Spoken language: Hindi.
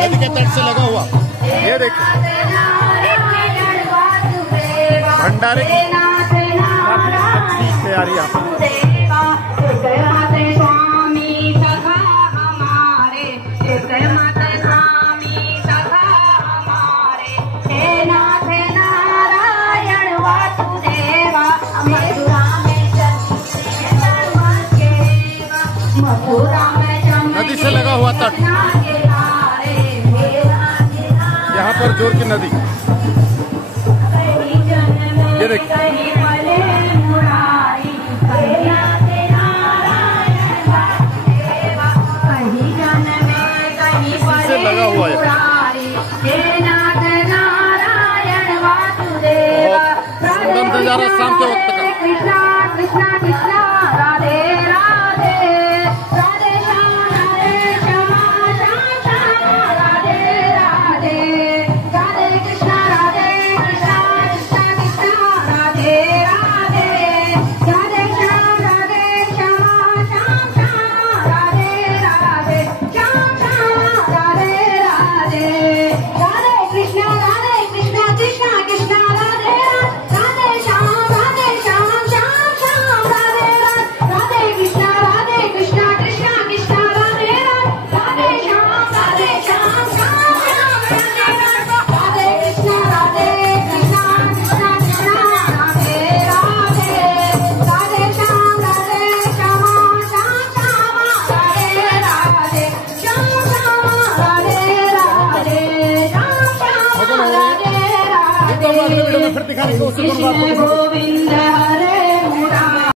नदी के तट से लगा हुआ। ये देखो भंडारे की काफी अच्छी तैयारियां। नदी से लगा हुआ तट, यहाँ पर जोर की नदी। ये देखिए से लगा हुआ है। बहुत सुंदर नजारा शाम के वक्त का। अगले वीडियो में फिर दिखाने की कोशिश करूंगा आपको।